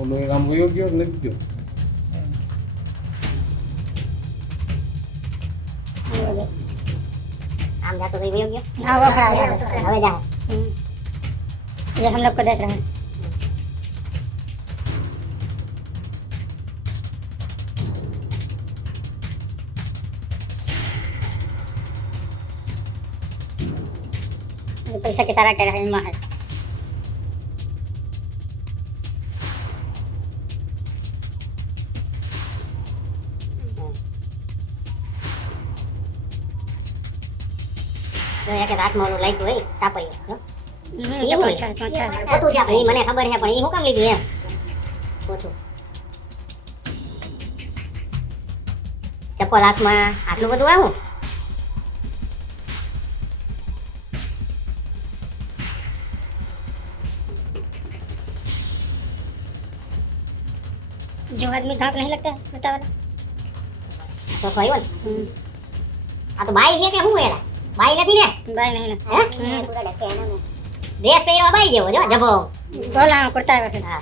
Ulungin ang buyog yun, nagyo. हम जाते हुए अब जा ये हम लोग को देख रहे हैं Nagpaisa kita lang kailangan yung mga hearts. Ya kita mau जो आदमी घाप नहीं लगता है बता वाला તો કયો ને हम्म, આ તો બાઈ છે કે હું એલા બાઈ નથી ને भाई नहीं ना હે ડ્રેસ પહેરવા બાઈ જેવો જો જભો बोला हाँ कुर्ता है फिर હા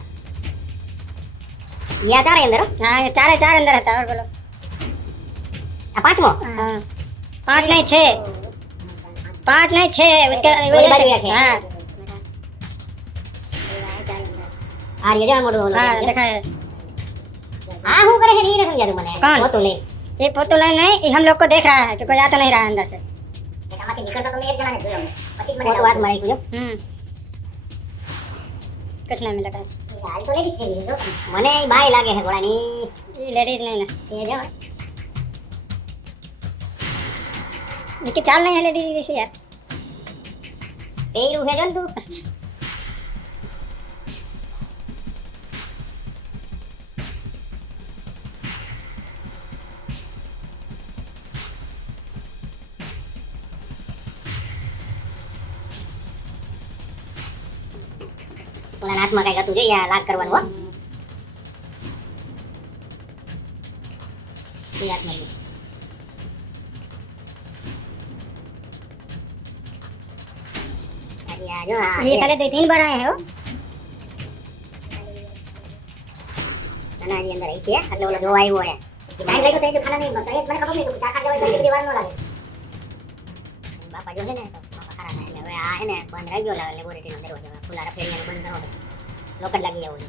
યા ચારે અંદર હો. हाँ ये चार चार अंदर रहता है और बोलो આ પાંચમો हाँ पाँच नहीं छः पाँच नहीं छः है उसका वो वही ये बारी से- रखे। हाँ આ રહ્યો જો આ મોટું ઓલું. हाँ देखा है हाँ हूँ करे नहीं रखूँगा तुम मैंने। कौन पोतू ले ये पोतू ले नहीं ये हम लोग को देख रहा है कि कोई आ तो नहीं रहा अंदर से। निकल से निकल तो मैं एक दो ने दियो पछी बात मारे कुछ हम्म। कुछ नहीं मिला यार तो लेडीज़ से दो मने भाई लागे है गोड़ा नहीं। ये लेडीज़ नहीं ना। ये जाओ लेकिन चाल नहीं है लेडीज़ जैसे यार। पेरू है जंतु। ઓલા હાથમાં કઈક હતું જોઈએ આ લાગ કરવાનું હો એ હાથમાં લ્યો. આ જો આ ये साले दो तीन बार आए हैं वो નાના હજી અંદર આવી છે એટલે ઓલો જોવા આવ્યો હે ટાઈમ લાગ્યો તો એ જો ખાના નહીં બનતા એ જ મને ખબર નહીં કે ચાર ખાટ જવાય તો કેટલી વાર ન લાગે બાપા જો છે ને તો બાપા ખરા એટલે હવે આ ને બંધ ગયો લેબોરેટરીનો દરવાજો ખુલ્લા રફેરિયાને બંધ કરવો લોક લાગી જવું